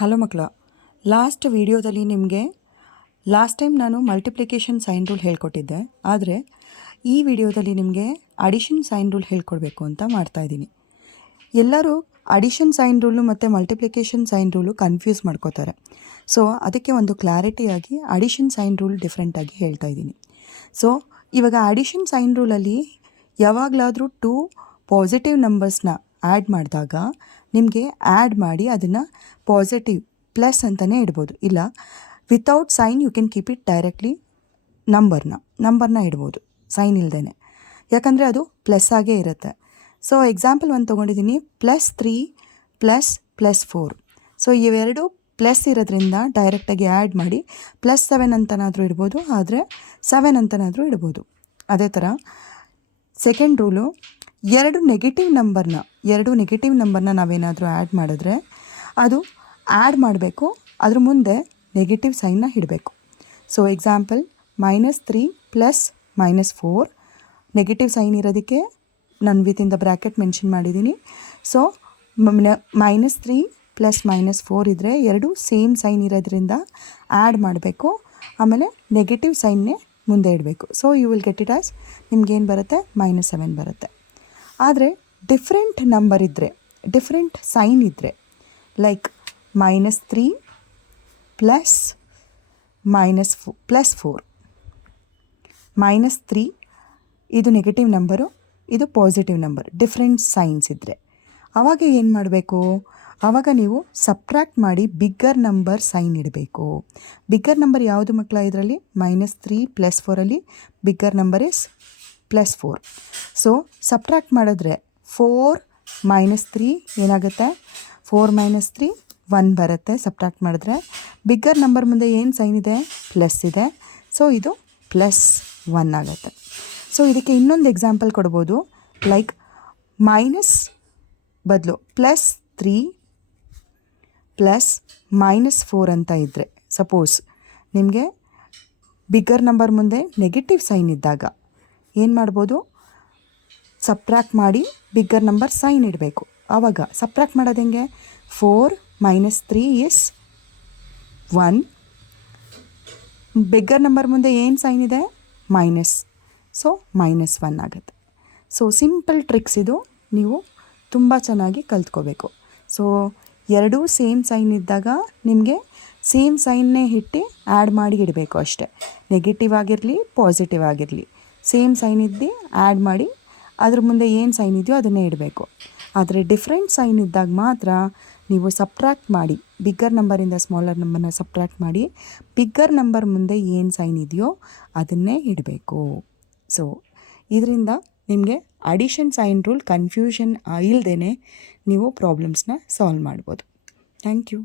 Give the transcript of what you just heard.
Hello ಮಕ್ಕಳ, last ವಿಡಿಯೋದಲ್ಲಿ ನಿಮಗೆ ಲಾಸ್ಟ್ ಟೈಮ್ ನಾನು ಮಲ್ಟಿಪ್ಲಿಕೇಶನ್ ಸೈನ್ ರೂಲ್ ಹೇಳ್ಕೊಟ್ಟಿದ್ದೆ. ಆದರೆ ಈ ವಿಡಿಯೋದಲ್ಲಿ ನಿಮಗೆ ಅಡಿಷನ್ ಸೈನ್ ರೂಲ್ ಹೇಳ್ಕೊಡ್ಬೇಕು ಅಂತ ಮಾಡ್ತಾಯಿದ್ದೀನಿ. ಎಲ್ಲರೂ ಅಡಿಷನ್ ಸೈನ್ ರೂಲು ಮತ್ತು ಮಲ್ಟಿಪ್ಲಿಕೇಶನ್ ಸೈನ್ ರೂಲು ಕನ್ಫ್ಯೂಸ್ ಮಾಡ್ಕೋತಾರೆ. ಸೊ ಅದಕ್ಕೆ ಒಂದು ಕ್ಲಾರಿಟಿಯಾಗಿ ಅಡಿಷನ್ ಸೈನ್ ರೂಲ್ ಡಿಫ್ರೆಂಟಾಗಿ ಹೇಳ್ತಾ ಇದ್ದೀನಿ. ಸೊ ಇವಾಗ ಅಡಿಷನ್ ಸೈನ್ ರೂಲಲ್ಲಿ ಯಾವಾಗಲಾದರೂ 2 ಪಾಸಿಟಿವ್ ನಂಬರ್ಸ್ನ ಆ್ಯಡ್ ಮಾಡಿದಾಗ ನಿಮಗೆ ಆ್ಯಡ್ ಮಾಡಿ ಅದನ್ನು ಪಾಸಿಟಿವ್ ಪ್ಲಸ್ ಅಂತಲೇ ಇಡ್ಬೋದು. ಇಲ್ಲ, without sign you can keep it directly ನಂಬರ್ನ ಇಡ್ಬೋದು ಸೈನ್ ಇಲ್ಲದೇ, ಯಾಕಂದರೆ ಅದು ಪ್ಲಸ್ ಆಗೇ ಇರುತ್ತೆ. ಸೊ ಎಕ್ಸಾಂಪಲ್ ಒಂದು ತೊಗೊಂಡಿದ್ದೀನಿ, +3 + +4. ಸೊ ಇವೆರಡು ಪ್ಲಸ್ ಇರೋದ್ರಿಂದ ಡೈರೆಕ್ಟಾಗಿ ಆ್ಯಡ್ ಮಾಡಿ +7 ಅಂತನಾದರೂ ಇಡ್ಬೋದು, ಆದರೆ 7 ಅಂತನಾದರೂ ಇಡ್ಬೋದು. ಅದೇ ಥರ ಸೆಕೆಂಡ್ ರೂಲು, ಎರಡು ನೆಗೆಟಿವ್ ನಂಬರ್ನ ನಾವೇನಾದರೂ ಆ್ಯಡ್ ಮಾಡಿದ್ರೆ ಅದು ಆ್ಯಡ್ ಮಾಡಬೇಕು, ಅದ್ರ ಮುಂದೆ ನೆಗೆಟಿವ್ ಸೈನ್ನ ಇಡಬೇಕು. ಸೊ ಎಕ್ಸಾಂಪಲ್ -3 + -4, ನೆಗೆಟಿವ್ ಸೈನ್ ಇರೋದಕ್ಕೆ ನಾನು ವಿತಿನ್ ದ ಬ್ರ್ಯಾಕೆಟ್ ಮೆನ್ಷನ್ ಮಾಡಿದ್ದೀನಿ. ಸೊ -3 + -4 ಇದ್ದರೆ ಎರಡು ಸೇಮ್ ಸೈನ್ ಇರೋದ್ರಿಂದ ಆ್ಯಡ್ ಮಾಡಬೇಕು, ಆಮೇಲೆ ನೆಗೆಟಿವ್ ಸೈನ್ನೇ ಮುಂದೆ ಇಡಬೇಕು. So you will get it as ನಿಮ್ಗೇನು ಬರುತ್ತೆ, -7 ಬರುತ್ತೆ. ಆದರೆ ಡಿಫ್ರೆಂಟ್ ನಂಬರ್ ಇದ್ದರೆ, ಡಿಫ್ರೆಂಟ್ ಸೈನ್ ಇದ್ದರೆ, ಲೈಕ್ -3 + +4, -3 ಇದು ನೆಗೆಟಿವ್ ನಂಬರು, ಇದು ಪಾಸಿಟಿವ್ ನಂಬರ್, ಡಿಫ್ರೆಂಟ್ ಸೈನ್ಸ್ ಇದ್ದರೆ ಆವಾಗ ಏನು ಮಾಡಬೇಕು, ಆವಾಗ ನೀವು ಸಬ್ಟ್ರ್ಯಾಕ್ಟ್ ಮಾಡಿ ಬಿಗ್ಗರ್ ನಂಬರ್ ಸೈನ್ ಇಡಬೇಕು. ಬಿಗ್ಗರ್ ನಂಬರ್ ಯಾವುದು ಮಕ್ಕಳ? ಇದರಲ್ಲಿ -3 + 4ಅಲ್ಲಿ bigger number is +4. So subtract ಮಾಡಿದ್ರೆ 4 - 3 ಏನಾಗುತ್ತೆ, 4 - 3 1 ಬರುತ್ತೆ. ಸಬ್ಟ್ರ್ಯಾಕ್ಟ್ ಮಾಡಿದ್ರೆ ಬಿಗ್ಗರ್ ನಂಬರ್ ಮುಂದೆ ಏನು ಸೈನ್ ಇದೆ, ಪ್ಲಸ್ ಇದೆ. ಸೊ ಇದು +1 ಆಗುತ್ತೆ. ಸೊ ಇದಕ್ಕೆ ಇನ್ನೊಂದು ಎಕ್ಸಾಂಪಲ್ ಕೊಡ್ಬೋದು, ಲೈಕ್ ಮೈನಸ್ ಬದಲು +3 + -4 ಅಂತ ಇದ್ದರೆ, ಸಪೋಸ್ ನಿಮಗೆ ಬಿಗ್ಗರ್ ನಂಬರ್ ಮುಂದೆ ನೆಗೆಟಿವ್ ಸೈನ್ ಇದ್ದಾಗ ಏನು ಮಾಡ್ಬೋದು, ಸಬ್ಟ್ರ್ಯಾಕ್ಟ್ ಮಾಡಿ ಬಿಗ್ಗರ್ ನಂಬರ್ ಸೈನ್ ಇಡಬೇಕು. ಆವಾಗ ಸಬ್ಟ್ರ್ಯಾಕ್ಟ್ ಮಾಡೋದು ಹೆಂಗೆ, 4 - 3 ಇಸ್ 1, ಬಿಗ್ಗರ್ ನಂಬರ್ ಮುಂದೆ ಏನು ಸೈನ್ ಇದೆ, ಮೈನಸ್, ಸೊ -1 ಆಗುತ್ತೆ. ಸೊ ಸಿಂಪಲ್ ಟ್ರಿಕ್ಸ್ ಇದು, ನೀವು ತುಂಬ ಚೆನ್ನಾಗಿ ಕಲ್ತ್ಕೋಬೇಕು. ಸೊ ಎರಡೂ ಸೇಮ್ ಸೈನ್ ಇದ್ದಾಗ ನಿಮಗೆ ಸೇಮ್ ಸೈನ್ನೇ ಇಟ್ಟು ಆ್ಯಡ್ ಮಾಡಿ ಇಡಬೇಕು ಅಷ್ಟೇ. ನೆಗೆಟಿವ್ ಆಗಿರಲಿ ಪಾಸಿಟಿವ್ ಆಗಿರಲಿ ಸೇಮ್ ಸೈನ್ ಇದ್ದು ಆ್ಯಡ್ ಮಾಡಿ ಅದ್ರ ಮುಂದೆ ಏನು ಸೈನ್ ಇದೆಯೋ ಅದನ್ನೇ ಇಡಬೇಕು. ಆದರೆ ಡಿಫ್ರೆಂಟ್ ಸೈನ್ ಇದ್ದಾಗ ಮಾತ್ರ ನೀವು ಸಬ್ಟ್ರ್ಯಾಕ್ಟ್ ಮಾಡಿ, ಬಿಗ್ಗರ್ ನಂಬರಿಂದ ಸ್ಮಾಲರ್ ನಂಬರ್ನ ಸಬ್ಟ್ರ್ಯಾಕ್ಟ್ ಮಾಡಿ ಬಿಗ್ಗರ್ ನಂಬರ್ ಮುಂದೆ ಏನು ಸೈನ್ ಇದೆಯೋ ಅದನ್ನೇ ಇಡಬೇಕು. ಸೊ ಇದರಿಂದ ನಿಮಗೆ ಅಡಿಷನ್ ಸೈನ್ ರೂಲ್ ಕನ್ಫ್ಯೂಷನ್ ಇಲ್ಲದೇ ನೀವು ಪ್ರಾಬ್ಲಮ್ಸ್ನ ಸಾಲ್ವ್ ಮಾಡ್ಬೋದು. Thank you.